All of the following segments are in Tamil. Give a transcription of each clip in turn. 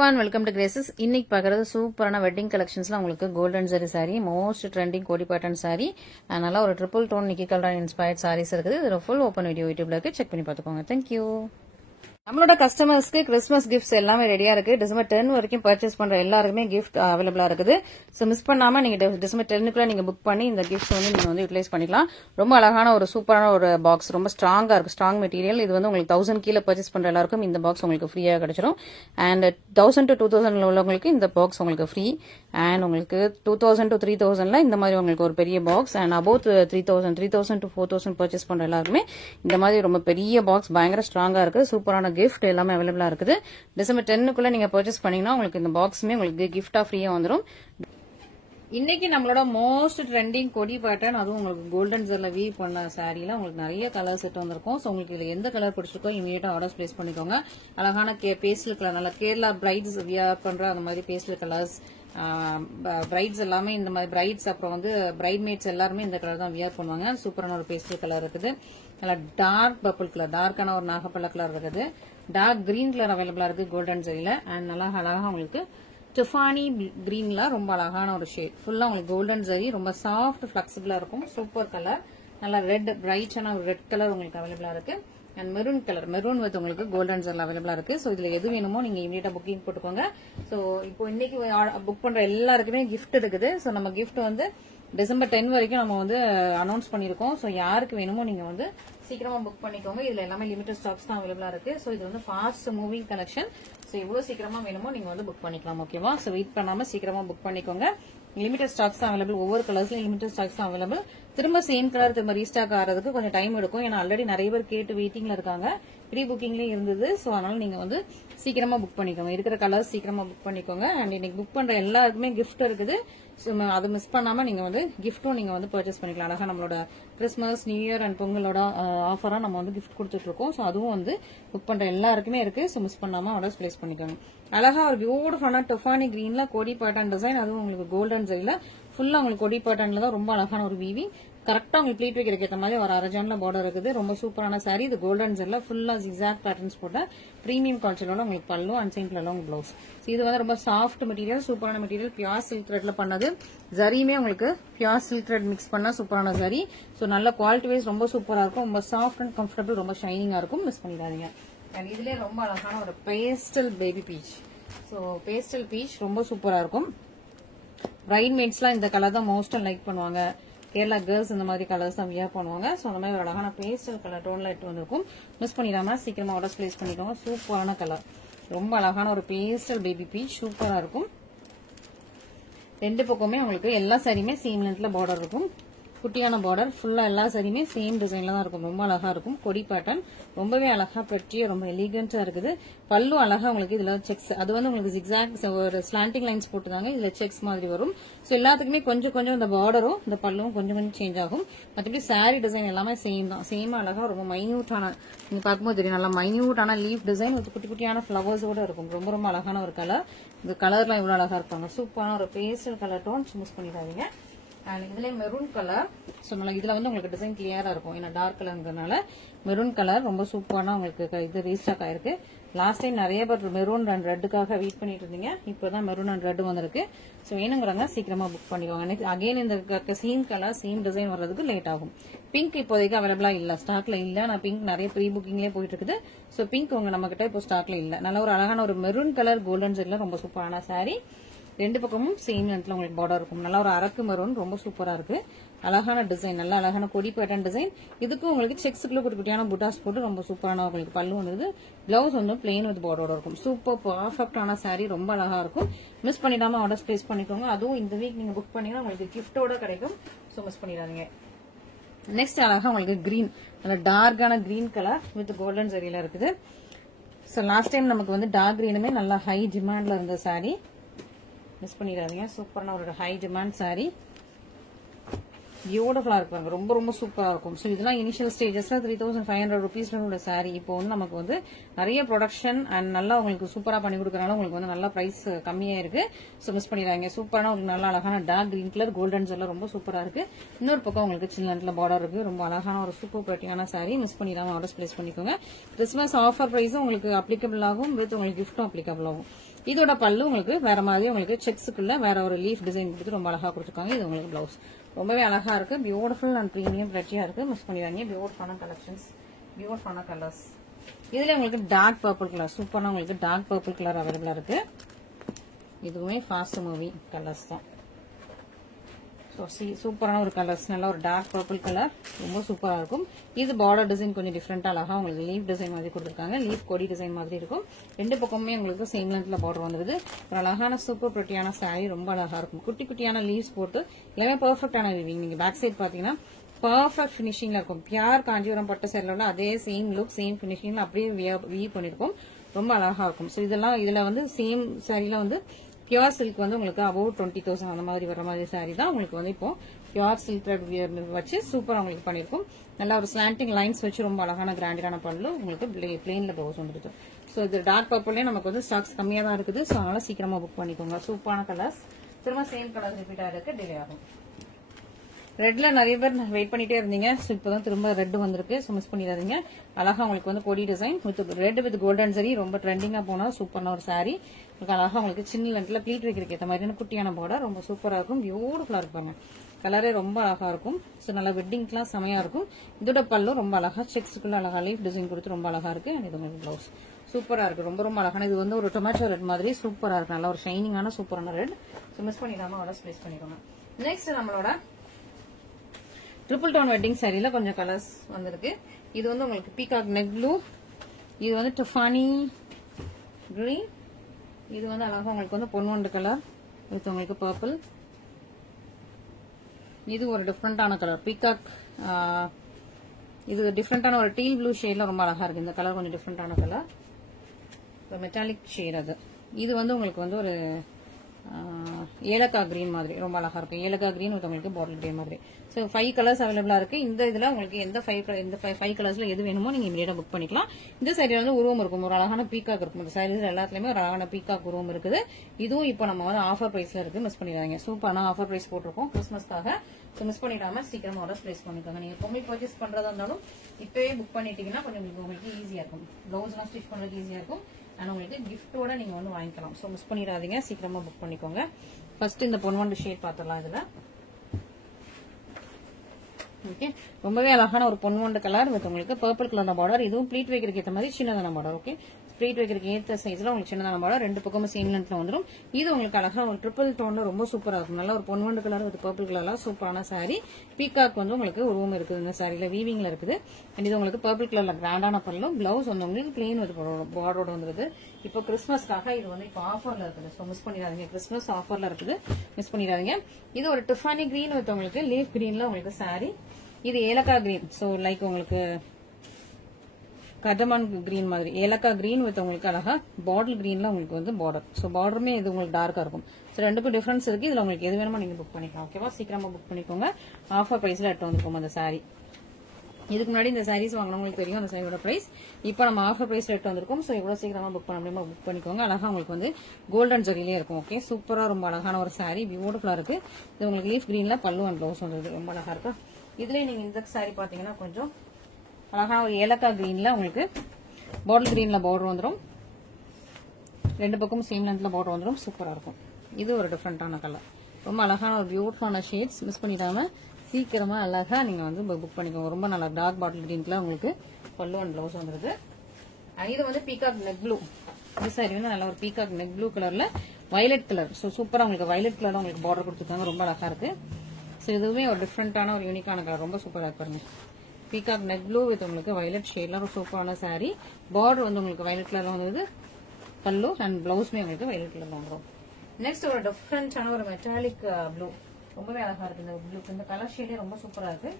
everyone, welcome to Graces. இன்னைக்கு பார்க்கறது சூப்பரான வெட்டிங் கலெக்ஷன்ஸ்ல உங்களுக்கு golden zari sorry, most trending கோடி பேட்டர்ன் சாரி, அதனால ஒரு ட்ரிபிள் டோன் நிக்கி கலர் இன்ஸ்பயர்ட் சாரீஸ் இருக்குது. இது ஃபுல் ஓப்பன் வீடியோ யூடியூப்ல இருக்கு, செக் பண்ணி பார்த்துக்கோங்க. தேங்க்யூ. நம்மளோட கஸ்டமர்ஸ்க்கு கிறிஸ்மஸ் கிஃப்ட்ஸ் எல்லாமே ரெடியா இருக்கு. டிசம்பர் 10 வரைக்கும் பர்ச்சேஸ் பண்ற எல்லாருக்குமே கிஃப்ட் அவைலபிளா இருக்குது. சோ மிஸ் பண்ணாம நீங்க டிசம்பர் 10க்குள்ள நீங்க புக் பண்ணி இந்த கிஃப்ட்ஸ் வந்து நீங்க வந்து யூட்டிலைஸ் பண்ணிக்கலாம். ரொம்ப அழகான ஒரு சூப்பரான ஒரு பாக்ஸ், ரொம்ப ஸ்ட்ராங்கா இருக்கு, ஸ்ட்ராங் மெட்டீரியல். இது வந்து உங்களுக்கு 1000 கீழே பர்ச்சேஸ் பண்ற எல்லாருக்கும் இந்த பாக்ஸ் உங்களுக்கு ஃப்ரீயா கிடைச்சிடும். அண்ட் 1000 to 2000 உள்ளவங்களுக்கு இந்த பாக்ஸ் உங்களுக்கு ஃப்ரீ. அண்ட் உங்களுக்கு 2000 to 3000ல இந்த மாதிரி உங்களுக்கு ஒரு பெரிய box. And about 3000 to 4000 purchase பண்ற எல்லாருக்குமே இந்த மாதிரி ரொம்ப பெரிய பாக்ஸ், பயங்கர ஸ்ட்ராங்கா இருக்கு. சூப்பரான கிஃப்ட் எல்லாமே அவைலபிளா இருக்குது. டிசம்பர் 10க்குள்ள நீங்க பர்ச்சேஸ் பண்ணீங்கன்னா உங்களுக்கு இந்த பாக்ஸுமே உங்களுக்கு கிஃப்டா ஃப்ரீயா வந்துடும். இன்னைக்கு நம்மளோட மோஸ்ட் ட்ரெண்டிங் கொடி பேட்டர்ன், அதுவும் உங்களுக்கு கோல்டன் ஜெர்ல வீவ் பண்ண சாரீல உங்களுக்கு நிறைய கலர் செட் வந்திருக்கும். ஸோ உங்களுக்கு இதுல எந்த கலர் பிடிச்சிருக்கோ இமீடியட்டா ஆர்டர்ஸ் பிளேஸ் பண்ணிக்கோங்க. அழகான பேஸ்டல் கலர், நல்ல கேரளா பிரைட்ஸ் வியர் பண்ற அந்த மாதிரி பேஸ்டல் கலர்ஸ், பிரைட்ஸ் எல்லாமே இந்த மாதிரி பிரைட்ஸ், அப்புறம் வந்து பிரைட் மேட்ஸ் எல்லாருமே இந்த கலர் தான் வியர் பண்ணுவாங்க. சூப்பரான ஒரு பேஸ்டல் கலர் இருக்குது. நல்லா டார்க் பர்பிள் கலர், டார்க்கான ஒரு நாகப்பழ கலர் இருக்குது. டார்க் கிரீன் கலர் அவைலபிளா இருக்கு கோல்டன் ஜெரியில. அண்ட் நல்லா அழகா உங்களுக்கு டிஃபானி கிரீன்ல ரொம்ப அழகான ஒரு ஷேட், ஃபுல்லா உங்களுக்கு கோல்டன் ஜெரி, ரொம்ப சாஃப்ட் பிளெக்சிபிளா இருக்கும். சூப்பர் கலர், நல்லா ரெட் பிரைட்டான ஒரு ரெட் கலர் உங்களுக்கு அவைலபிளா இருக்கு. And maroon colour, maroon with உங்களுக்கு கோல்டன் ஜெர்ல அவைலபிளா இருக்கு. சோ இதுல எது வேணுமோ நீங்க இமீடியட்டா புக்கிங் போட்டுக்கோங்க. சோ இப்போ இன்னைக்கு புக் பண்ற எல்லாருக்குமே கிஃப்ட் இருக்குது. சோ நம்ம கிஃப்ட் வந்து டிசம்பர் 10 வரைக்கும் நம்ம வந்து அனௌன்ஸ் பண்ணிருக்கோம். சோ யாருக்கு வேணுமோ நீங்க வந்து சீக்கிரமா புக் பண்ணிக்கோங்க. இதுல எல்லாமே லிமிடெட் ஸ்டாக்ஸ் தான் அவைலபிளா இருக்கு. சோ இது வந்து ஃபாஸ்ட் மூவிங் கலெக்ஷன். சோ இவ்வளவு சீக்கிரமா வேணுமோ நீங்க வந்து புக் பண்ணிக்கலாம். ஓகேவா? சோ வெயிட் பண்ணாம சீக்கிரமா புக் பண்ணிக்கோங்க. லிமிடெட் ஸ்டாக்ஸ் தான் அவைலபிள், ஒவ்வொரு கலர்ஸ்லயும் லிமிடெட் ஸ்டாக்ஸ் தான் அவைலபிள். திரும்ப சேம் கலர் திரும்ப ரீஸ்டாக் ஆகிறதுக்கு கொஞ்சம் டைம் எடுக்கும். ஏன்னா ஆல்ரெடி நிறைய பேர் கேட்டு வெயிட்டிங்ல இருக்காங்க, ப்ரீ புக்கிங்லயும் இருந்தது. சோ அதனால நீங்க வந்து சீக்கிரமா புக் பண்ணிக்கோங்க, இருக்கிற கலர்ஸ் சீக்கிரமா புக் பண்ணிக்கோங்க. அண்ட் இன்னைக்கு புக் பண்ற எல்லாருக்குமே கிஃப்ட் இருக்குது. ஸோ அதை மிஸ் பண்ணாம நீங்க வந்து கிஃப்டும் நீங்க வந்து பர்ச்சேஸ் பண்ணிக்கலாம். அழகா நம்மளோட கிறிஸ்மஸ், நியூ இயர் அண்ட் பொங்கலோட ஆஃபரா நம்ம வந்து கிஃப்ட் கொடுத்துட்டு இருக்கோம். ஸோ அதுவும் வந்து புக் பண்ற எல்லாருக்குமே இருக்கு. ஸோ மிஸ் பண்ணாம ஆர்டர்ஸ் பிளேஸ் பண்ணிக்கோங்க. அழகா ஒரு பியூட்டிஃபுல்லான டொஃபானி கிரீன்ல கொடி பேட்டர்ன் டிசைன், அதுவும் உங்களுக்கு கோல்டன் ஜெரியில ஃபுல்லா உங்களுக்கு கொடி பேட்டர்ன்ல தான் ரொம்ப அழகான ஒரு வீவிங். கரெக்டா உங்களுக்கு ப்ளீட் வைக்கிறதுக்கு ஏற்ற மாதிரி ஒரு அரஜான்ல பார்டர் இருக்குது. ரொம்ப சூப்பரான சாரி. இது கோல்டன் ஜெர்ல ஃபுல்லா ஜிக்ஸாக் பேட்டர்ன்ஸ் போட்ட பிரீமியம் குவாலிட்டியோட உங்களுக்கு பல்லு அண்ட் சிம்பிள் உங்களுக்கு பிளவுஸ். இது வந்து ரொம்ப சாஃப்ட் மெட்டீரியல், சூப்பரான மெட்டீரியல், பியூர் சில்க் த்ரெட்ல பண்ணது. ஜரியுமே உங்களுக்கு பியூர் சில்க் த்ரெட் மிக்ஸ் பண்ணா சூப்பரான ஜரி. ஸோ நல்ல குவாலிட்டி வைஸ் ரொம்ப சூப்பரா இருக்கும், ரொம்ப சாஃப்ட் அண்ட் கம்ஃபர்டபிள், ரொம்ப ஷைனிங்கா இருக்கும். மிஸ் பண்ணிடாதீங்க. அண்ட் இதுலயே ரொம்ப அழகான ஒரு pastel baby beach. So pastel beach ரொம்ப சூப்பரா இருக்கும். பிரைட் மேட்ஸ்லாம் இந்த கலர் தான் மோஸ்ட் லைக் பண்ணுவாங்க. கேரளா கேர்ள்ஸ் இந்த மாதிரி கலர்ஸ் தான் வியர் பண்ணுவாங்க. ஸோ அந்த மாதிரி ஒரு அழகான பேஸ்டல் கலர் டோன்ல எடுத்து வந்திருக்கும். மிஸ் பண்ணிடாம சீக்கிரமா ஆர்டர்ஸ் பிளேஸ் பண்ணிக்கோங்க. சூப்பரான கலர், ரொம்ப அழகான ஒரு பேஸ்டல் பேபி பீச், சூப்பரா இருக்கும். ரெண்டு பக்கமே உங்களுக்கு எல்லா சாரியுமே சேம் லென்த்ல பார்டர் இருக்கும். குட்டியான பார்டர், ஃபுல்லா எல்லா சாரியுமே சேம் டிசைன்ல தான் இருக்கும். ரொம்ப அழகா இருக்கும். கொடி பேட்டர்ன் ரொம்பவே அழகா பெற்றிய ரொம்ப எலிகண்டா இருக்குது. பல்லு அழகா உங்களுக்கு இதுல செக்ஸ், அது வந்து உங்களுக்கு ஜிக்ஸாக் ஒரு ஸ்லாண்டிங் லைன்ஸ் போட்டுதாங்க. இதுல செக்ஸ் மாதிரி வரும். சோ எல்லாத்துக்குமே கொஞ்சம் கொஞ்சம் இந்த பார்டரும் இந்த பல்லும் கொஞ்சம் கொஞ்சம் சேஞ்ச் ஆகும். மற்றபடி சாரி டிசைன் எல்லாமே சேம் தான். சேம் அழகா ரொம்ப மைன்யூட்டான, நீங்க பார்க்கும்போது தெரியும், நல்லா மைன்யூட்டான லீஃப் டிசைன் வித் குட்டி குட்டியான பிளவர்ஸோட இருக்கும். ரொம்ப ரொம்ப அழகான ஒரு கலர். இந்த கலர்லாம் இவ்வளவு அழகா இருப்பாங்க. சூப்பரான ஒரு பேஸ்டல் கலர் டோன், மிஸ் பண்ணிடாதீங்க. அண்ட் இதுல மெரூன் கலர். ஸோ இதுல வந்து உங்களுக்கு டிசைன் கிளியரா இருக்கும், ஏன்னா டார்க் கலர்ங்கிறதுனால. மெரூன் கலர் ரொம்ப சூப்பரான உங்களுக்கு இது ரீஸ்டாக் ஆயிருக்கு. லாஸ்ட் டைம் நிறைய பேர் மெரூன் அண்ட் ரெட்டுக்காக வெயிட் பண்ணிட்டு இருந்தீங்க. இப்போதான் மெரூன் அண்ட் ரெட் வந்திருக்கு. ஸோ வேணுங்கிறவங்க சீக்கிரமா புக் பண்ணிக்கோங்க. நெக்ஸ்ட் அகைன் இந்த சேம் கலர் சேம் டிசைன் வர்றதுக்கு லேட் ஆகும். பிங்க் இப்போதைக்கு அவைலபிளா இல்ல, ஸ்டாக்ல இல்ல. நான் பிங்க் நிறைய ப்ரீ புக்கிங்லேயே போயிட்டு இருக்குது. ஸோ பிங்க் உங்க நம்ம கிட்ட இப்போ ஸ்டாக்ல இல்ல. நல்ல ஒரு அழகான ஒரு மெரூன் கலர் கோல்டன் ஜெர்ல ரொம்ப சூப்பரான சாரி. ரெண்டு பக்கமும் சேம் லென்த்ல உங்களுக்கு பார்டர் இருக்கும். நல்லா ஒரு அரக்கு மெரூன், ரொம்ப சூப்பரா இருக்கு. அழகான டிசைன், நல்ல அழகான கொடி பேட்டர்ன் டிசைன். இதுக்கும் உங்களுக்கு செக்ஸுக்குள்ள குட்டி குட்டியான புட்டாஸ் போட்டு ரொம்ப சூப்பரான உங்களுக்கு பல்லு வந்தது. பிளவுஸ் வந்து பிளெயின் வித் பார்டரோட இருக்கும். சூப்பர் பர்ஃபெக்டான சாரி, ரொம்ப அழகா இருக்கும். மிஸ் பண்ணிடாம ஆர்டர்ஸ் பிளேஸ் பண்ணிக்கோங்க. அதுவும் இந்த வீக் நீங்க புக் பண்ணீங்கன்னா உங்களுக்கு கிஃப்டோட கிடைக்கும். ஸோ மிஸ் பண்ணிடாதீங்க. நெக்ஸ்ட் அழகா உங்களுக்கு கிரீன், நல்ல டார்க்கான கிரீன் கலர் வித் கோல்டன் ஜெரியில இருக்குது. ஸோ லாஸ்ட் டைம் நமக்கு வந்து டார்க் கிரீனுமே நல்லா ஹை டிமாண்ட்ல இருந்த சாரி, மிஸ் பண்ணிடாதீங்க. சூப்பரான ஒரு ஹை டிமாண்ட் சாரி, பியூட்டிஃபுல்லா இருப்பாங்க. ரொம்ப ரொம்ப சூப்பரா இருக்கும். ஸோ இதெல்லாம் இனிஷியல் ஸ்டேஜஸ்ல 3500 rupees உள்ள சாரி. இப்போ வந்து நமக்கு வந்து நிறைய ப்ரொடக்ஷன் அண்ட் நல்லா உங்களுக்கு சூப்பரா பண்ணி கொடுக்கறனால உங்களுக்கு வந்து நல்ல பிரைஸ் கம்மியா இருக்கு. ஸோ மிஸ் பண்ணிடாதீங்க. சூப்பரான உங்களுக்கு நல்ல அழகான டார்க் கிரீன் கலர் கோல்டன் ஜெர்ல ரொம்ப சூப்பரா இருக்கு. இன்னொரு பக்கம் உங்களுக்கு சின்ன பார்டர் இருக்கு. ரொம்ப அழகான ஒரு சூப்பர் பிரிட்டியான சாரி. மிஸ் பண்ணிடாம ஆர்டர்ஸ் பிளேஸ் பண்ணிக்கோங்க. கிறிஸ்மஸ் ஆஃபர் பிரைஸும் உங்களுக்கு அப்ளிகபிள் ஆகும், வித் உங்களுக்கு கிஃப்டும் அப்ளிகபிள் ஆகும். இதோட பல்லு உங்களுக்கு வேற மாதிரி உங்களுக்கு செக்ஸுக்குள்ள வேற ஒரு லீஃப் டிசைன் கொடுத்து ரொம்ப அழகா கொடுத்துருக்காங்க. இது உங்களுக்கு பிளவுஸ் ரொம்பவே அழகா இருக்கு. பியூட்டிஃபுல் அண்ட் ப்ரீமியம் பிரெட்டியா இருக்கு. மிஸ் பண்ணிடுவாங்க. பியூட்டிஃபுல்லான கலெக்ஷன்ஸ், பியூட்டிஃபுல்லான கலர்ஸ். இதுல உங்களுக்கு டார்க் பர்பிள் கலர், சூப்பரான உங்களுக்கு டார்க் பர்பிள் கலர் அவைலபிளா இருக்கு. இதுவுமே ஃபாஸ்ட் மூவிங் கலர்ஸ் தான். சூப்பரான ஒரு கலர்ஸ், நல்ல ஒரு டார்க் பர்பிள் கலர், ரொம்ப சூப்பரா இருக்கும். இது பார்டர் டிசைன் கொஞ்சம் டிஃப்ரெண்டா அழகா உங்களுக்கு லீஃப் டிசைன் மாதிரி கொடுத்துருக்காங்க. லீஃப் கொடி டிசைன் மாதிரி இருக்கும். ரெண்டு பக்கமுமே உங்களுக்கு சேம் லென்த்ல பார்டர் வந்துருது. ஒரு அழகான சூப்பர் பிரிட்டியான சாரி, ரொம்ப அழகா இருக்கும். குட்டி குட்டியான லீவ்ஸ் போட்டு எல்லாமே பெர்ஃபெக்டான வீவிங். நீங்க பேக் சைட் பாத்தீங்கன்னா பர்ஃபெக்ட் பினிஷிங்ல இருக்கும். பியூர் காஞ்சிபுரம் பட்டு சேரில் அதே சேம் லுக் சேம் பினிஷிங்ல அப்படியே வீவ் பண்ணிருக்கும். ரொம்ப அழகா இருக்கும். ஸோ இதெல்லாம் இதுல வந்து சேம் சாரில வந்து பியூர் சில்க் வந்து உங்களுக்கு அபவுட் 20,000 அந்த மாதிரி வர மாதிரி சாரி தான் உங்களுக்கு வந்து இப்போ பியூர் சில்க் த்ரெட் வச்சு சூப்பரா உங்களுக்கு பண்ணிருக்கும். நல்லா ஒரு ஸ்லாண்டிங் லைன்ஸ் வச்சு ரொம்ப அழகான கிராண்டான பல்லு உங்களுக்கு பிளெயின்ல ப்ளவுஸ் வந்துருக்கு. ஸோ இது டார்க் பர்பிள்லயே நமக்கு வந்து ஸ்டாக்ஸ் கம்மியா தான் இருக்குது. ஸோ அதனால சீக்கிரமா புக் பண்ணிக்கோங்க. சூப்பரான கலர்ஸ், திரும்ப சேம் கலர் ரிப்பீட் ஆயிருக்கு, டிலே ஆகும். ரெட்ல நிறைய பேர் வெயிட் பண்ணிட்டே இருந்தீங்க. ஸோ இப்போதான் திரும்ப ரெட் வந்திருக்கு. ஸோ மிஸ் பண்ணிடாதீங்க. அழகா உங்களுக்கு வந்து கொடி design with red with golden சரி, ரொம்ப ட்ரெண்டிங்கா போனா சூப்பரான ஒரு சாரி. உங்களுக்கு அழகா உங்களுக்கு சின்ன லென்த்ல ப்ளீட் வைக்கிறதுக்கு ஏற்ற மாதிரி குட்டியான பார்டர், ரொம்ப சூப்பரா இருக்கும். பியூட்டிஃபுல்லா இருப்பாங்க. கலரே ரொம்ப அழகா இருக்கும். ஸோ நல்லா வெட்டிங்க்குலாம் செமையா இருக்கும். இதோட பல்லு ரொம்ப அழகா செக்ஸுக்குள்ள அழகா லீஃப் டிசைன் கொடுத்து ரொம்ப அழகா இருக்கு. இது உங்களுக்கு பிளவுஸ் சூப்பரா இருக்கு. ரொம்ப ரொம்ப அழகான இது வந்து ஒரு டொமேட்டோ ரெட் மாதிரி சூப்பரா இருக்கு. நல்ல ஒரு ஷைனிங்கான சூப்பரான ரெட். ஸோ மிஸ் பண்ணிடாம ஆர்டர் பிளேஸ் பண்ணிக்கோங்க. நெக்ஸ்ட் நம்மளோட ட்ரிபிள் டோன் வெட்டிங் சாரியில கொஞ்சம் கலர்ஸ் வந்திருக்கு. இது வந்து உங்களுக்கு பீகாக் நெக் ப்ளூ, இது வந்து டிஃபானி கிரீன், இது வந்து அழகா உங்களுக்கு வந்து பொன்வண்டு கலர் வித் உங்களுக்கு பர்பிள். இது ஒரு டிஃப்ரெண்டான கலர் பீகாக், இது டிஃப்ரெண்டான ஒரு டீல் ப்ளூ ஷேட்ல ரொம்ப அழகா இருக்கு. இந்த கலர் கொஞ்சம் டிஃப்ரெண்டான கலர், மெட்டாலிக் ஷேட். அது இது வந்து உங்களுக்கு வந்து ஒரு ஏலக்காய் கிரீன் மாதிரி ரொம்ப அழகா இருக்கு. ஏலக்காய் கிரீன் உங்களுக்கு பாட்டில் கிரீன் மாதிரி. ஸோ 5 கலர்ஸ் அவைலபிளா இருக்கு. இந்த இதுல உங்களுக்கு எந்த 5 கலர்ஸ்ல எது வேணுமோ நீங்க இமீடியட்டா புக் பண்ணிக்கலாம். இந்த சாரியில வந்து உருவம் இருக்கும், ஒரு அழகான பீகாக் இருக்கும். இந்த சாரீஸ் எல்லாத்துலயுமே ஒரு அழகான பீகாக் உருவம் இருக்குது. இதுவும் இப்போ நம்ம வந்து ஆஃபர் பிரைஸ்ல இருக்கு, மிஸ் பண்ணிடாதீங்க. சூப்பரான ஆஃபர் பிரைஸ் போட்டிருக்கோம் கிறிஸ்மஸ்க்காக. ஸோ மிஸ் பண்ணிடாம சீக்கிரமா ஆர்டர் பிளேஸ் பண்ணிக்கோங்க. நீங்க எப்பவுமே பர்ச்சேஸ் பண்றதா இருந்தாலும் இப்பவே புக் பண்ணிட்டீங்கன்னா கொஞ்சம் உங்களுக்கு ஈஸியா இருக்கும். பிளவுஸ் எல்லாம் ஸ்டிச் பண்றதுக்கு ஈஸியா இருக்கும். ஆனா உங்களுக்கு கிஃப்டோட நீங்க வந்து வாங்கிக்கலாம். ஸோ மிஸ் பண்ணிடாதீங்க, சீக்கிரமா புக் பண்ணிக்கோங்க. ஃபர்ஸ்ட் இந்த பொன்வண்டு ஷேட் பார்த்துடலாம். இதுல ஓகே, ரொம்பவே அழகான ஒரு பொன்வண்டு கலர் வித் உங்களுக்கு பர்பிள் கலர் பார்டர். இதுவும் ப்ளீட் வைக்கிறதுக்கு ஏற்ற மாதிரி சின்னதான பார்டர். ஓகே, ப்ளீட் வைக்கிறதுக்கு ஏற்ற சைஸ்ல உங்களுக்கு சின்னதான பார்டர், ரெண்டு பக்கமும் சேம் லென்த்ல வந்துடும். இது உங்களுக்கு அழகா ஒரு ட்ரிபிள் டோன்ல ரொம்ப சூப்பரா இருக்கும். நல்ல ஒரு பொன்வண்டு கலர் வித் பர்பிள் கலர்ல சூப்பரான சாரி. பீகாக் வந்து உங்களுக்கு உருவம் இருக்குது இந்த சாரியில, வீவிங்ல இருக்குது. அண்ட் இது உங்களுக்கு பர்பிள் கலர்ல கிராண்டான பல்லும், பிளவுஸ் வந்து உங்களுக்கு பிளெயின் வித் பார்டரோட வந்துருது. இப்போ கிறிஸ்மஸ்க்காக இது வந்து இப்போ ஆஃபர்ல இருக்குது. ஸோ மிஸ் பண்ணிடாதீங்க, கிறிஸ்மஸ் ஆஃபர்ல இருக்குது, மிஸ் பண்ணிடாதீங்க. இது ஒரு டிஃபானி கிரீன் வித் உங்களுக்கு லீஃப் கிரீன்ல உங்களுக்கு சாரி. இது ஏலக்காய் கிரீன், ஸோ லைக் உங்களுக்கு கதமான் கிரீன் மாதிரி ஏலக்காய் கிரீன் வித் உங்களுக்கு அழகா பாட்டில் கிரீன்ல உங்களுக்கு வந்து பார்டர். ஸோ பார்டருமே இது உங்களுக்கு டார்க்கா இருக்கும். ஸோ ரெண்டுக்கும் டிஃபரன்ஸ் இருக்கு. இதுல உங்களுக்கு எது வேணுமோ நீங்க புக் பண்ணிக்கலாம். ஓகேவா, சீக்கிரமா புக் பண்ணிக்கோங்க. ஆஃபர் பிரைஸ்ல எடுத்து வந்துருக்கோம் அந்த சாரி. இதுக்கு முன்னாடி இந்த சாரீஸ் வாங்கினவங்களுக்கு தெரியும் அந்த சாரியோட பிரைஸ். இப்போ நம்ம ஆஃபர் பிரைஸ்ல எடுத்து வந்திருக்கோம். ஸோ எவ்வளவு சீக்கிரமா புக் பண்ண முடியுமோ புக் பண்ணிக்கோங்க. அழகா உங்களுக்கு வந்து கோல்டன் ஜரிலே இருக்கும். ஓகே, சூப்பரா ரொம்ப அழகான ஒரு சாரி, பியூட்டிஃபுல்லா இருக்கு. இது உங்களுக்கு லீஃப் கிரீன்ல பல்லு அண்ட் பிளவுஸ் வந்து ரொம்ப அழகா இருக்கு. இதுல நீங்க இந்த சாரி பாத்தீங்கன்னா கொஞ்சம் அழகான ஒரு ஏலக்காய் கிரீன்ல உங்களுக்கு பாட்டில் கிரீன்ல பார்டர் வந்துடும். ரெண்டு பக்கமும் சேம் லென்த்ல பார்டர் வந்துடும். சூப்பரா இருக்கும். இது ஒரு டிஃப்ரெண்டான கலர், ரொம்ப அழகான ஒரு பியூட்டிஃபுல்லான ஷேட்ஸ். மிஸ் பண்ணிடாம சீக்கிரமா அழகா நீங்க வந்து புக் பண்ணிக்கோங்க. ரொம்ப நல்லா டார்க் பாட்டில் கிரீன்ல உங்களுக்கு பல்லு அண்ட் பிளவுஸ் வந்துருது. இது வந்து பீகாக் நெக் ப்ளூ. இந்த சாரி வந்து நல்ல ஒரு பீகாக் நெக் ப்ளூ கலர்ல வயலட் கலர். ஸோ சூப்பரா உங்களுக்கு வயலட் கலர்ல உங்களுக்கு பார்டர் கொடுத்துருக்காங்க, ரொம்ப அழகா இருக்கு. ஸோ இதுவுமே ஒரு டிஃப்ரெண்டான ஒரு யூனிக்கான கலர், ரொம்ப சூப்பரா இருப்பாருங்க. பீகாக் நெக் ப்ளூ வித் உங்களுக்கு வயலட் ஷேட்ல ஒரு சூப்பரான சாரி. பார்டர் வந்து உங்களுக்கு வயலட் கலர்ல வந்து பல்லு அண்ட் பிளவுஸ்மே உங்களுக்கு வயலட் கலர்ல வந்துடும். நெக்ஸ்ட் ஒரு டிஃப்ரெண்டான ஒரு மெட்டாலிக் ப்ளூ, ரொம்பவே அழகா இருக்கு இந்த ப்ளூ. இந்த கலர் ஷேடே ரொம்ப சூப்பரா இருக்கு.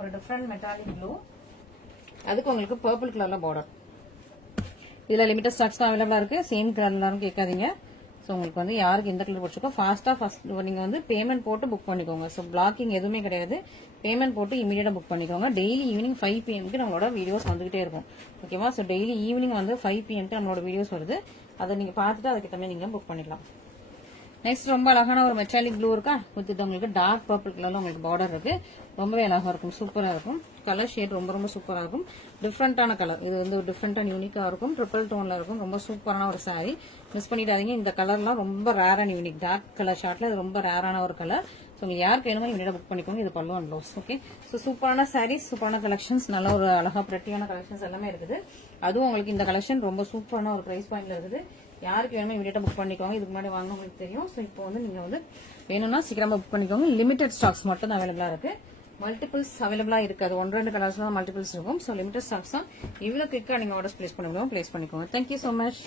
ஒரு டிஃப்ரெண்ட் மெட்டாலிக் ப்ளூ, அதுக்கு உங்களுக்கு பர்பிள் கலர்ல பார்டர். இதுல லிமிடெட் ஸ்டாக்ஸ் தான் அவைலபிளா இருக்கு. சேம் கலர் கேட்காதீங்க. ஸோ உங்களுக்கு வந்து யாருக்கு எந்த கலர் பிடிச்சிருக்கோ ஃபாஸ்டா ஃபர்ஸ்ட் நீங்க வந்து பேமெண்ட் போட்டு புக் பண்ணிக்கோங்க. ஸோ பிளாக்கிங் எதுவுமே கிடையாது, பேமெண்ட் போட்டு இமீடியட்டா புக் பண்ணிக்கோங்க. டெய்லி ஈவினிங் 5 PM நம்மளோட வீடியோஸ் வந்துகிட்டே இருக்கும். ஓகேவா, ஸோ டெய்லி ஈவினிங் வந்து 5 PM நம்மளோட வீடியோஸ் வருது. அதை நீங்க பார்த்துட்டு அதுக்கு தகுந்த நீங்க புக் பண்ணிடலாம். நெக்ஸ்ட் ரொம்ப அழகான ஒரு மெட்டாலிக் ப்ளூ இருக்கா, வித் உங்களுக்கு டார்க் பர்பிள் கலர்ல உங்களுக்கு பார்டர் இருக்கு. ரொம்பவே அழகா இருக்கும், சூப்பரா இருக்கும். கலர் ஷேட் ரொம்ப ரொம்ப சூப்பரா இருக்கும். டிஃப்ரெண்டான கலர், இது வந்து டிஃப்ரெண்டா யூனிக்கா இருக்கும். ட்ரிபிள் டோன்ல இருக்கும். ரொம்ப சூப்பரான ஒரு saree. மிஸ் பண்ணிடாதீங்க. இந்த கலர்லாம் ரொம்ப rare and unique. Dark colour ஷார்ட்ல இது ரொம்ப ரேரான ஒரு கலர். ஸோ உங்க யாருக்கு வேணுமோ இமீடியட்டா புக் பண்ணிக்கோங்க. இது பல்லு அண்ட் ப்ளவுஸ். ஓகே, ஸோ சூப்பரான சாரீஸ், சூப்பரான கலெக்ஷன்ஸ், நல்ல ஒரு அழகா பிரெட்டியான கலெக்ஷன்ஸ் எல்லாமே இருக்குது. அதுவும் உங்களுக்கு இந்த கலெக்ஷன் ரொம்ப சூப்பரான ஒரு பிரைஸ் பாயிண்ட்ல இருக்குது. யாருக்கு வேணுமோ இமீடியட்டா புக் பண்ணிக்கோங்க. இதுக்கு முன்னாடி வாங்க உங்களுக்கு தெரியும். ஸோ இப்போ வந்து நீங்க வந்து வேணும்னா சீக்கிரமா புக் பண்ணிக்கோங்க. லிமிடெட் ஸ்டாக்ஸ் மட்டும் தான் அவைலபிளா இருக்கு. மல்டிபிள்ஸ் அவைலபிளா இருக்காது. 1-2 கலர்ஸ் தான் மல்டிபிள்ஸ் இருக்கும். ஸோ லிமிடெட் ஸ்டாக்ஸ் தான். இவ்வளவு குயிக்கா நீங்க ஆர்டர்ஸ் பிளேஸ் பண்ண முடியும். பிளேஸ் பண்ணிக்கோங்க. Thank you so much.